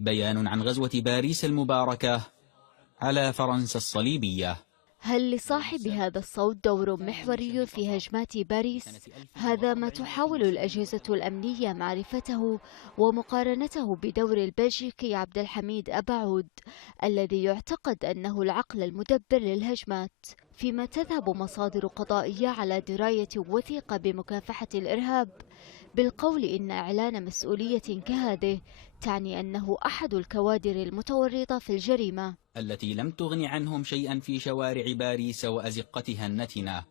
بيان عن غزوة باريس المباركة على فرنسا الصليبية. هل لصاحب هذا الصوت دور محوري في هجمات باريس؟ هذا ما تحاول الأجهزة الأمنية معرفته ومقارنته بدور البلجيكي عبد الحميد أباعود الذي يعتقد أنه العقل المدبر للهجمات، فيما تذهب مصادر قضائية على دراية وثيقة بمكافحة الإرهاب بالقول إن إعلان مسؤولية كهذه تعني أنه أحد الكوادر المتورطة في الجريمة التي لم تغن عنهم شيئا في شوارع باريس وأزقتها النتنة.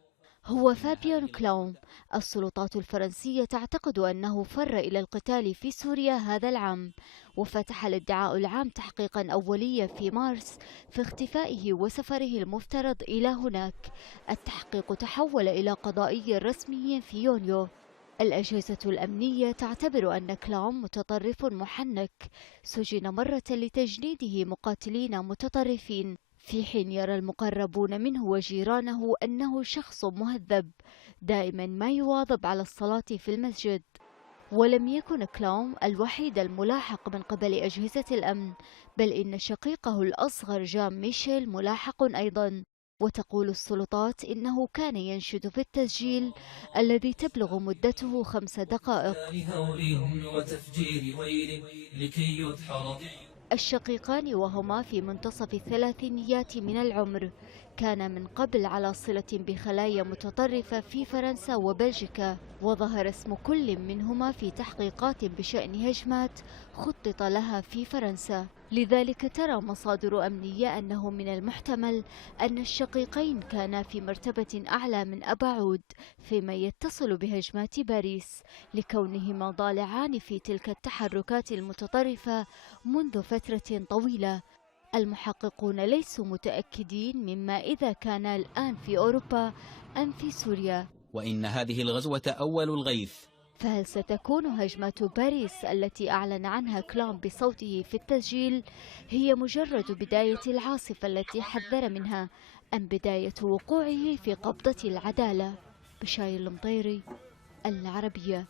هو فابيان كلوم. السلطات الفرنسية تعتقد أنه فر إلى القتال في سوريا هذا العام، وفتح الادعاء العام تحقيقا أوليا في مارس في اختفائه وسفره المفترض إلى هناك. التحقيق تحول إلى قضائي رسمي في يونيو. الأجهزة الأمنية تعتبر أن كلوم متطرف محنك سجن مرة لتجنيده مقاتلين متطرفين، في حين يرى المقربون منه وجيرانه أنه شخص مهذب دائما ما يواظب على الصلاة في المسجد. ولم يكن كلوم الوحيد الملاحق من قبل أجهزة الأمن، بل إن شقيقه الأصغر جان ميشيل ملاحق أيضا. وتقول السلطات إنه كان ينشد في التسجيل الذي تبلغ مدته 5 دقائق. الشقيقان وهما في منتصف الثلاثينيات من العمر كان من قبل على صلة بخلايا متطرفة في فرنسا وبلجيكا، وظهر اسم كل منهما في تحقيقات بشأن هجمات خطط لها في فرنسا. لذلك ترى مصادر أمنية أنه من المحتمل أن الشقيقين كانا في مرتبة أعلى من أباعود فيما يتصل بهجمات باريس، لكونهما ضالعان في تلك التحركات المتطرفة منذ فترة طويلة. المحققون ليسوا متأكدين مما إذا كان الآن في أوروبا أم في سوريا. وإن هذه الغزوة أول الغيث. فهل ستكون هجمات باريس التي أعلن عنها كلوم بصوته في التسجيل هي مجرد بداية العاصفة التي حذر منها، أم بداية وقوعه في قبضة العدالة؟ بشاير المطيري، العربية.